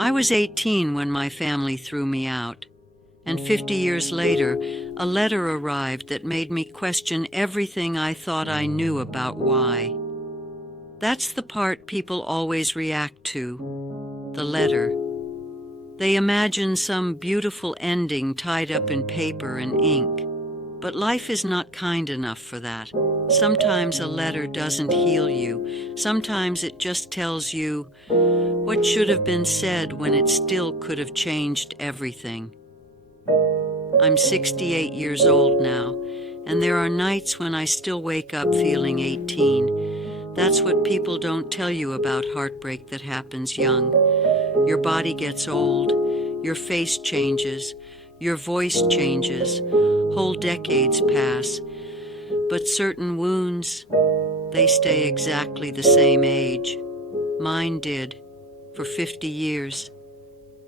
I was 18 when my family threw me out, and 50 years later, a letter arrived that made me question everything I thought I knew about why. That's the part people always react to, the letter. They imagine some beautiful ending tied up in paper and ink, but life is not kind enough for that. Sometimes a letter doesn't heal you. Sometimes it just tells you what should have been said when it still could have changed everything. I'm 68 years old now, and there are nights when I still wake up feeling 18. That's what people don't tell you about heartbreak that happens young. Your body gets old, your face changes, your voice changes, whole decades pass, but certain wounds, they stay exactly the same age. Mine did, for 50 years.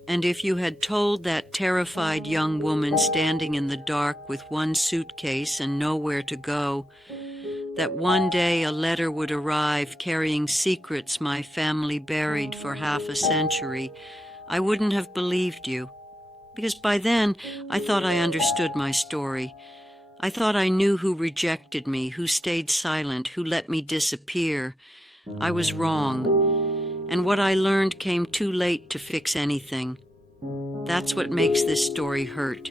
And if you had told that terrified young woman standing in the dark with one suitcase and nowhere to go, that one day a letter would arrive carrying secrets my family buried for half a century, I wouldn't have believed you. Because by then, I thought I understood my story. I thought I knew who rejected me, who stayed silent, who let me disappear. I was wrong, and what I learned came too late to fix anything. That's what makes this story hurt,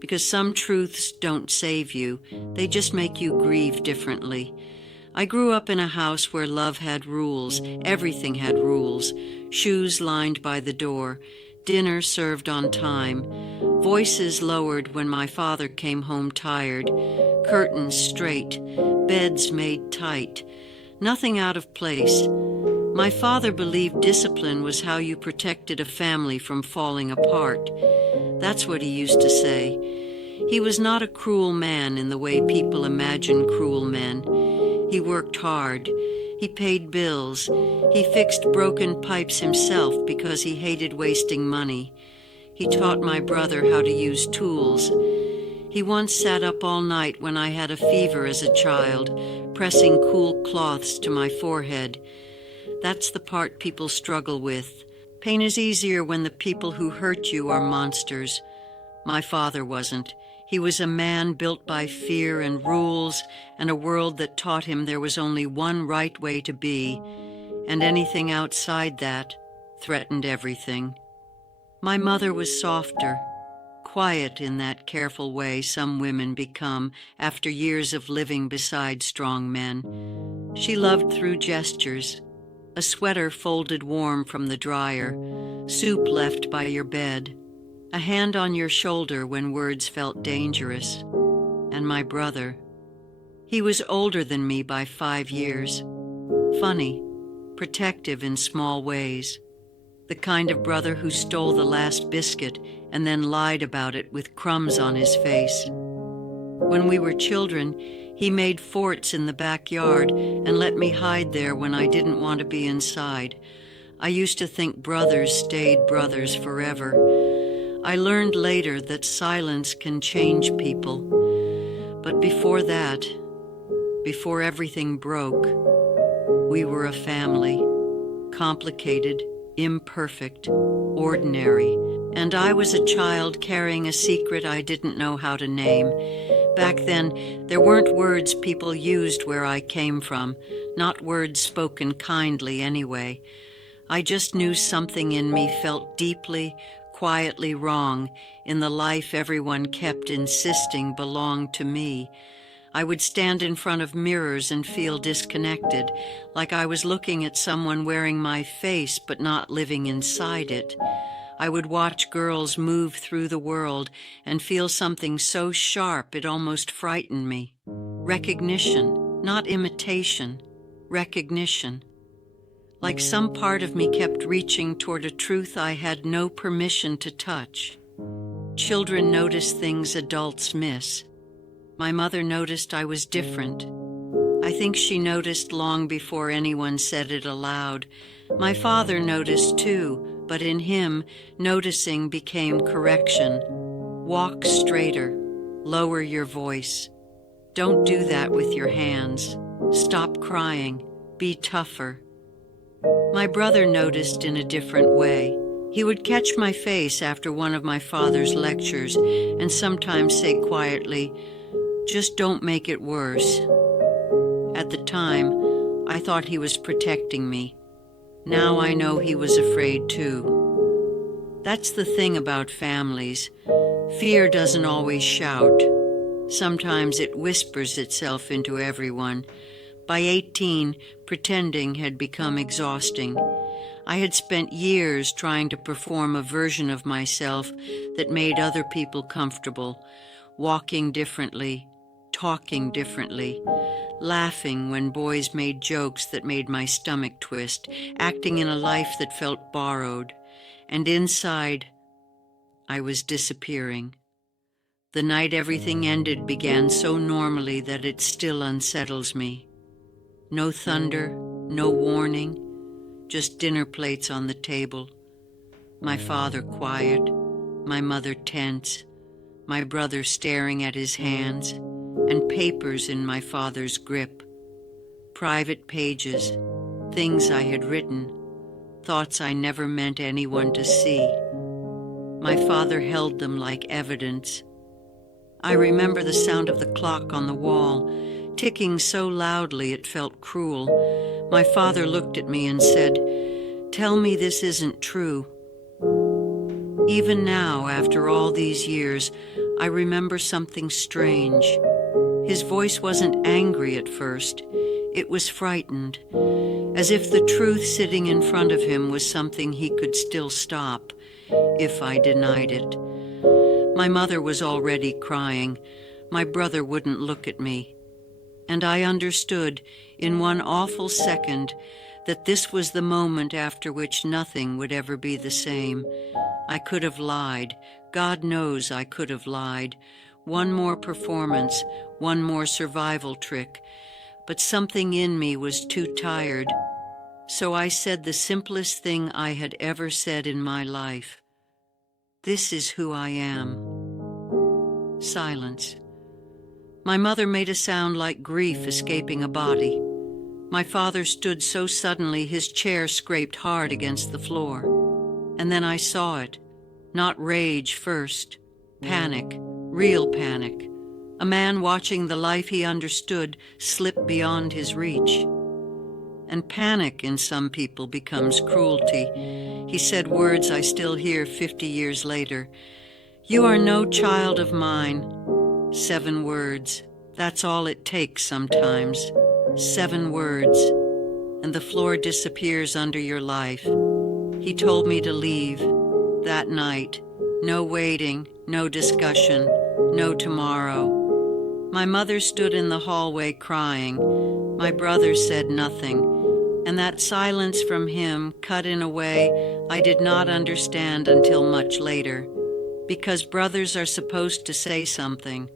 because some truths don't save you, they just make you grieve differently. I grew up in a house where love had rules, everything had rules, shoes lined by the door, dinner served on time, voices lowered when my father came home tired, curtains straight, beds made tight, nothing out of place. My father believed discipline was how you protected a family from falling apart. That's what he used to say. He was not a cruel man in the way people imagine cruel men. He worked hard. He paid bills. He fixed broken pipes himself because he hated wasting money. He taught my brother how to use tools. He once sat up all night when I had a fever as a child, pressing cool cloths to my forehead. That's the part people struggle with. Pain is easier when the people who hurt you are monsters. My father wasn't. He was a man built by fear and rules and a world that taught him there was only one right way to be, and anything outside that threatened everything. My mother was softer, quiet in that careful way some women become after years of living beside strong men. She loved through gestures, a sweater folded warm from the dryer, soup left by your bed, a hand on your shoulder when words felt dangerous. And my brother. He was older than me by 5 years. Funny, protective in small ways. The kind of brother who stole the last biscuit and then lied about it with crumbs on his face. When we were children, he made forts in the backyard and let me hide there when I didn't want to be inside. I used to think brothers stayed brothers forever. I learned later that silence can change people. But before that, before everything broke, we were a family, complicated, imperfect, ordinary, and I was a child carrying a secret I didn't know how to name. Back then, there weren't words people used where I came from, not words spoken kindly anyway. I just knew something in me felt deeply, quietly wrong in the life everyone kept insisting belonged to me. I would stand in front of mirrors and feel disconnected, like I was looking at someone wearing my face but not living inside it. I would watch girls move through the world and feel something so sharp it almost frightened me. Recognition, not imitation. Recognition. Like some part of me kept reaching toward a truth I had no permission to touch. Children notice things adults miss. My mother noticed I was different. I think she noticed long before anyone said it aloud. My father noticed too, but in him, noticing became correction. Walk straighter. Lower your voice. Don't do that with your hands. Stop crying. Be tougher. My brother noticed in a different way. He would catch my face after one of my father's lectures and sometimes say quietly, "Just don't make it worse." At the time, I thought he was protecting me. Now I know he was afraid too. That's the thing about families. Fear doesn't always shout. Sometimes it whispers itself into everyone. By 18, pretending had become exhausting. I had spent years trying to perform a version of myself that made other people comfortable, walking differently, talking differently, laughing when boys made jokes that made my stomach twist, acting in a life that felt borrowed. And inside, I was disappearing. The night everything ended began so normally that it still unsettles me. No thunder, no warning, just dinner plates on the table. My father quiet, my mother tense, my brother staring at his hands, and papers in my father's grip. Private pages, things I had written, thoughts I never meant anyone to see. My father held them like evidence. I remember the sound of the clock on the wall, ticking so loudly it felt cruel. My father looked at me and said, "Tell me this isn't true." Even now, after all these years, I remember something strange. His voice wasn't angry at first. It was frightened, as if the truth sitting in front of him was something he could still stop, if I denied it. My mother was already crying. My brother wouldn't look at me. And I understood, in one awful second, that this was the moment after which nothing would ever be the same. I could have lied. God knows I could have lied. One more performance, one more survival trick. But something in me was too tired. So I said the simplest thing I had ever said in my life. "This is who I am." Silence. My mother made a sound like grief escaping a body. My father stood so suddenly his chair scraped hard against the floor. And then I saw it. Not rage first. Panic. Real panic. A man watching the life he understood slip beyond his reach. And panic in some people becomes cruelty. He said words I still hear 50 years later. "You are no child of mine." 7 words. That's all it takes sometimes. 7 words. And the floor disappears under your life. He told me to leave. That night. No waiting, no discussion, no tomorrow. My mother stood in the hallway crying. My brother said nothing. And that silence from him cut in a way I did not understand until much later. Because brothers are supposed to say something,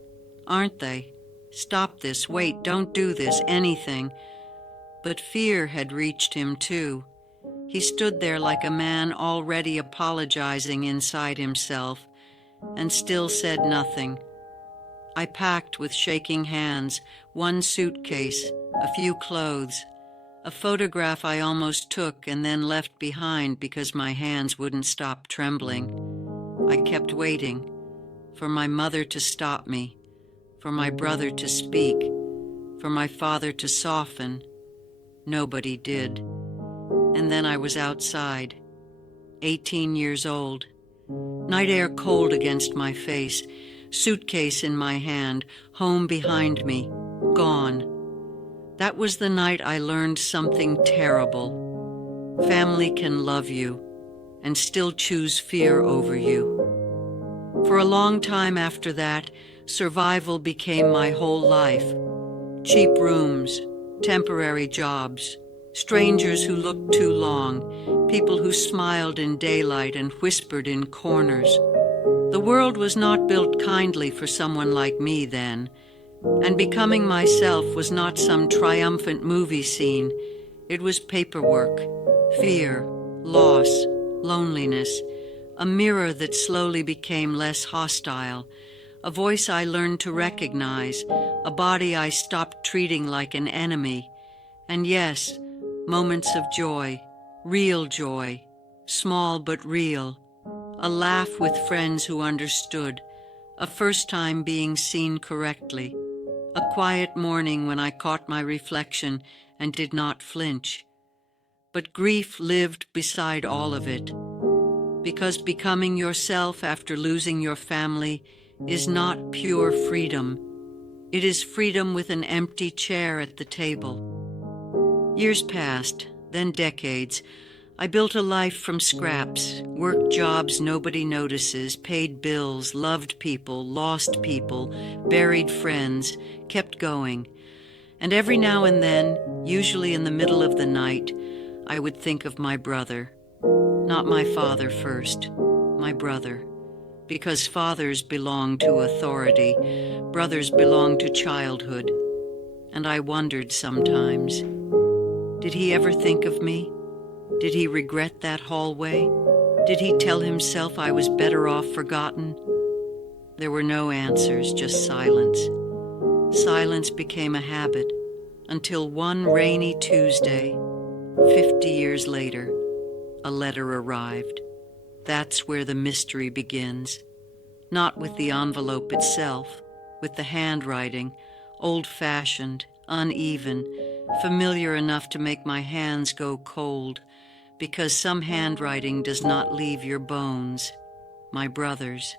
aren't they? Stop this, wait, don't do this, anything. But fear had reached him too. He stood there like a man already apologizing inside himself, and still said nothing. I packed with shaking hands, 1 suitcase, a few clothes, a photograph I almost took and then left behind because my hands wouldn't stop trembling. I kept waiting for my mother to stop me, for my brother to speak, for my father to soften. Nobody did. And then I was outside, 18 years old. Night air cold against my face, suitcase in my hand, home behind me, gone. That was the night I learned something terrible. Family can love you and still choose fear over you. For a long time after that, survival became my whole life. Cheap rooms, temporary jobs, strangers who looked too long, people who smiled in daylight and whispered in corners. The world was not built kindly for someone like me then, and becoming myself was not some triumphant movie scene. It was paperwork, fear, loss, loneliness, a mirror that slowly became less hostile, a voice I learned to recognize, a body I stopped treating like an enemy, and yes, moments of joy, real joy, small but real, a laugh with friends who understood, a first time being seen correctly, a quiet morning when I caught my reflection and did not flinch. But grief lived beside all of it, because becoming yourself after losing your family is not pure freedom. It is freedom with an empty chair at the table. Years passed, then decades. I built a life from scraps, worked jobs nobody notices, paid bills, loved people, lost people, buried friends, kept going. And every now and then, usually in the middle of the night, I would think of my brother. Not my father first, my brother. Because fathers belong to authority, brothers belong to childhood. And I wondered sometimes, did he ever think of me? Did he regret that hallway? Did he tell himself I was better off forgotten? There were no answers, just silence. Silence became a habit, until one rainy Tuesday, 50 years later, a letter arrived. That's where the mystery begins. Not with the envelope itself, with the handwriting, old-fashioned, uneven, familiar enough to make my hands go cold, because some handwriting does not leave your bones, my brother's.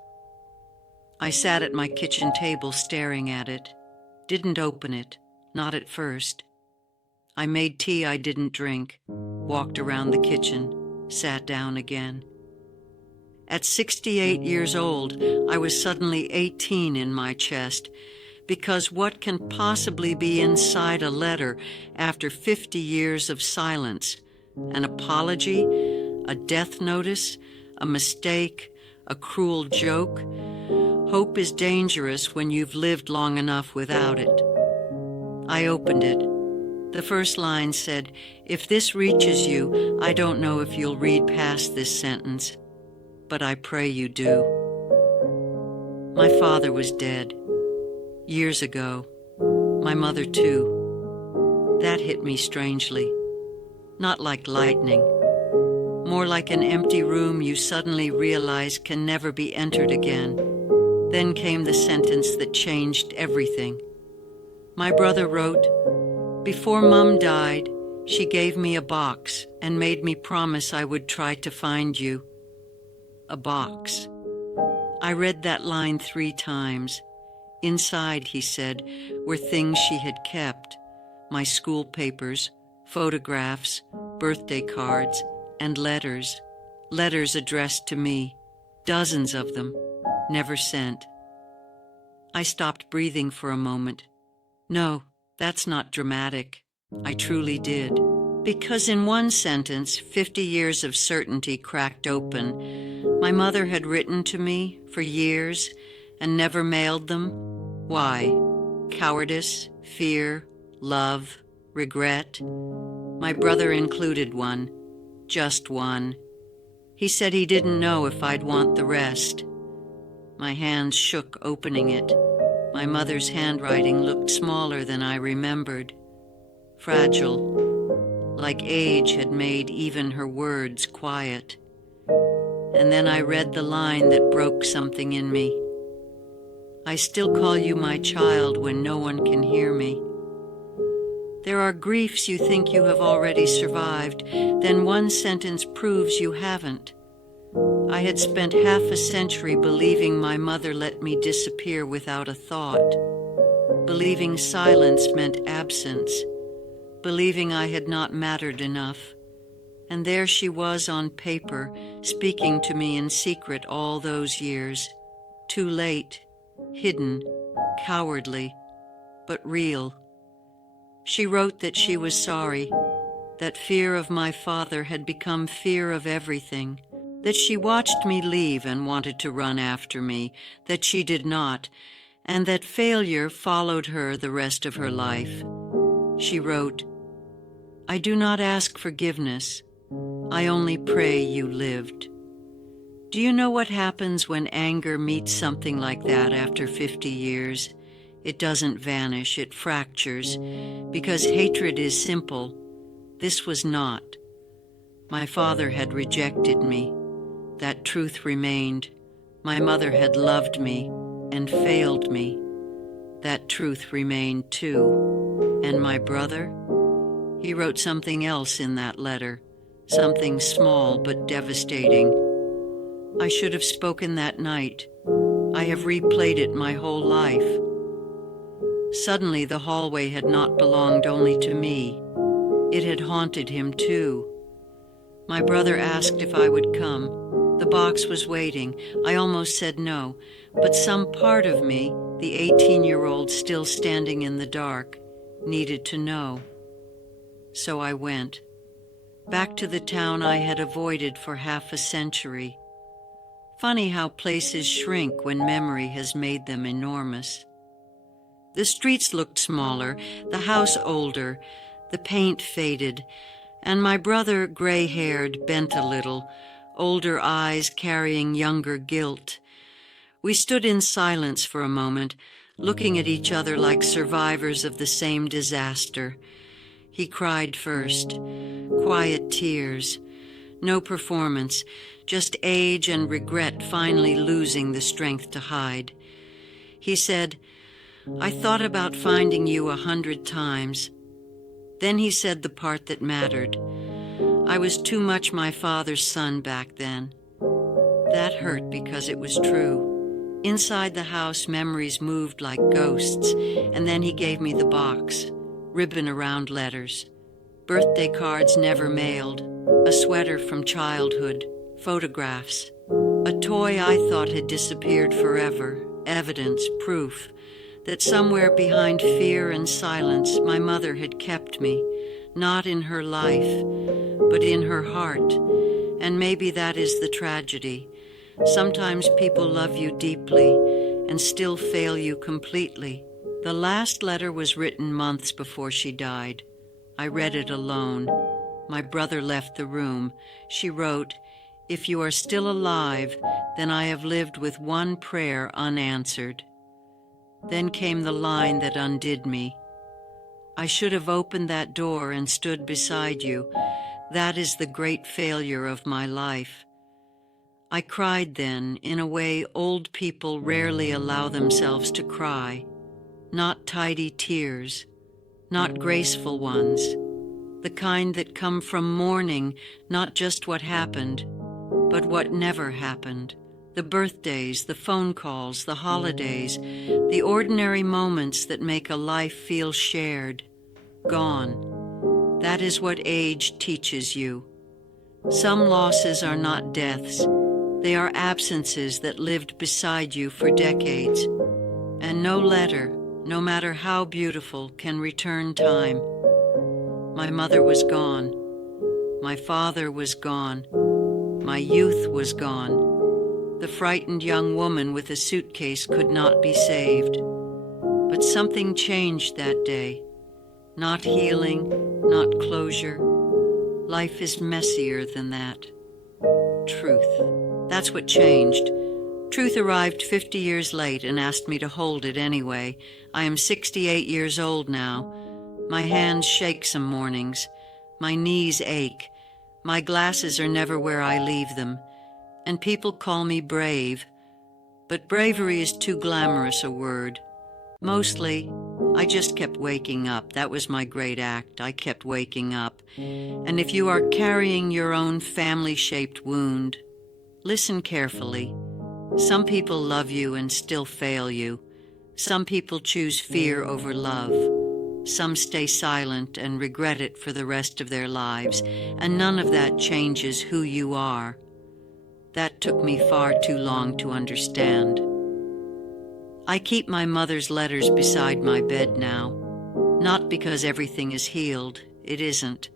I sat at my kitchen table staring at it, didn't open it, not at first. I made tea I didn't drink, walked around the kitchen, sat down again. At 68 years old, I was suddenly 18 in my chest, because what can possibly be inside a letter after 50 years of silence? An apology? A death notice? A mistake? A cruel joke? Hope is dangerous when you've lived long enough without it. I opened it. The first line said, "If this reaches you, I don't know if you'll read past this sentence, but I pray you do." My father was dead. Years ago. My mother too. That hit me strangely. Not like lightning. More like an empty room you suddenly realize can never be entered again. Then came the sentence that changed everything. My brother wrote, "Before Mom died, she gave me a box and made me promise I would try to find you." A box. I read that line 3 times. Inside, he said, were things she had kept, my school papers, photographs, birthday cards, and letters. Letters addressed to me, dozens of them, never sent. I stopped breathing for a moment. No, that's not dramatic. I truly did. Because in one sentence, 50 years of certainty cracked open. My mother had written to me for years and never mailed them. Why? Cowardice, fear, love, regret. My brother included one, just one. He said he didn't know if I'd want the rest. My hands shook opening it. My mother's handwriting looked smaller than I remembered. Fragile, like age had made even her words quiet. And then I read the line that broke something in me. I still call you my child when no one can hear me. There are griefs you think you have already survived, then one sentence proves you haven't. I had spent half a century believing my mother let me disappear without a thought, believing silence meant absence, believing I had not mattered enough. And there she was on paper, speaking to me in secret all those years. Too late, hidden, cowardly, but real. She wrote that she was sorry, that fear of my father had become fear of everything, that she watched me leave and wanted to run after me, that she did not, and that failure followed her the rest of her life. She wrote, "I do not ask forgiveness. I only pray you lived." Do you know what happens when anger meets something like that after 50 years? It doesn't vanish, it fractures, because hatred is simple. This was not. My father had rejected me. That truth remained. My mother had loved me and failed me. That truth remained too. And my brother? He wrote something else in that letter, something small but devastating. I should have spoken that night. I have replayed it my whole life. Suddenly the hallway had not belonged only to me. It had haunted him too. My brother asked if I would come. The box was waiting. I almost said no, but some part of me, the 18-year-old still standing in the dark, needed to know. So I went, back to the town I had avoided for half a century. Funny how places shrink when memory has made them enormous. The streets looked smaller, the house older, the paint faded, and my brother, gray-haired, bent a little, older eyes carrying younger guilt. We stood in silence for a moment, looking at each other like survivors of the same disaster. He cried first, quiet tears, no performance, just age and regret finally losing the strength to hide. He said, "I thought about finding you 100 times. Then he said the part that mattered. I was too much my father's son back then. That hurt because it was true. Inside the house, memories moved like ghosts, and then he gave me the box, ribbon around letters, birthday cards never mailed, a sweater from childhood, photographs, a toy I thought had disappeared forever, evidence, proof, that somewhere behind fear and silence my mother had kept me, not in her life, but in her heart. And maybe that is the tragedy. Sometimes people love you deeply and still fail you completely. The last letter was written months before she died. I read it alone. My brother left the room. She wrote, "If you are still alive, then I have lived with one prayer unanswered." Then came the line that undid me. "I should have opened that door and stood beside you. That is the great failure of my life." I cried then, in a way old people rarely allow themselves to cry. Not tidy tears, not graceful ones, the kind that come from mourning not just what happened, but what never happened. The birthdays, the phone calls, the holidays, the ordinary moments that make a life feel shared. Gone. That is what age teaches you. Some losses are not deaths. They are absences that lived beside you for decades. And no letter, no matter how beautiful, can return time. My mother was gone. My father was gone. My youth was gone. The frightened young woman with a suitcase could not be saved. But something changed that day. Not healing, not closure. Life is messier than that. Truth. That's what changed. Truth arrived 50 years late and asked me to hold it anyway. I am 68 years old now. My hands shake some mornings. My knees ache. My glasses are never where I leave them. And people call me brave. But bravery is too glamorous a word. Mostly, I just kept waking up. That was my great act. I kept waking up. And if you are carrying your own family-shaped wound, listen carefully. Some people love you and still fail you. Some people choose fear over love. Some stay silent and regret it for the rest of their lives, and none of that changes who you are. That took me far too long to understand. I keep my mother's letters beside my bed now, not because everything is healed. It isn't.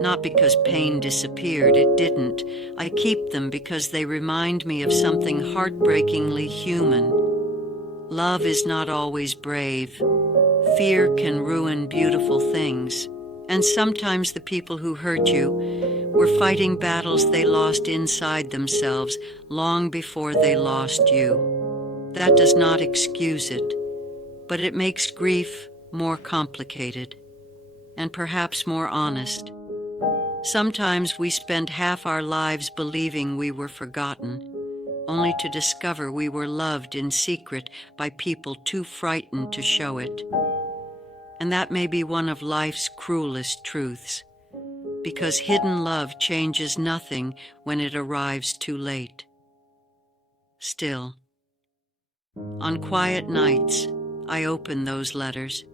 Not because pain disappeared. It didn't. I keep them because they remind me of something heartbreakingly human. Love is not always brave. Fear can ruin beautiful things. And sometimes the people who hurt you were fighting battles they lost inside themselves long before they lost you. That does not excuse it, but it makes grief more complicated and perhaps more honest. Sometimes we spend half our lives believing we were forgotten, only to discover we were loved in secret by people too frightened to show it. And that may be one of life's cruelest truths, because hidden love changes nothing when it arrives too late. Still, on quiet nights, I open those letters.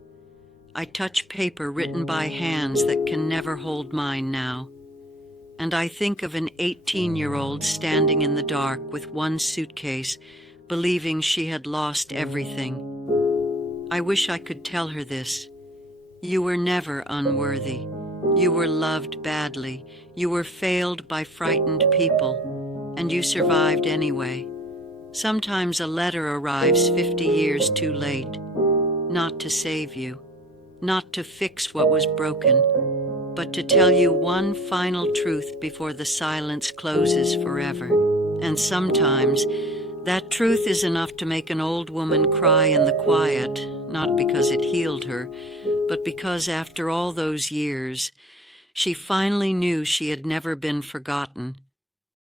I touch paper written by hands that can never hold mine now. And I think of an 18-year-old standing in the dark with one suitcase, believing she had lost everything. I wish I could tell her this. You were never unworthy. You were loved badly. You were failed by frightened people, and you survived anyway. Sometimes a letter arrives 50 years too late, not to save you, not to fix what was broken, but to tell you one final truth before the silence closes forever. And sometimes that truth is enough to make an old woman cry in the quiet, not because it healed her, but because after all those years, she finally knew she had never been forgotten,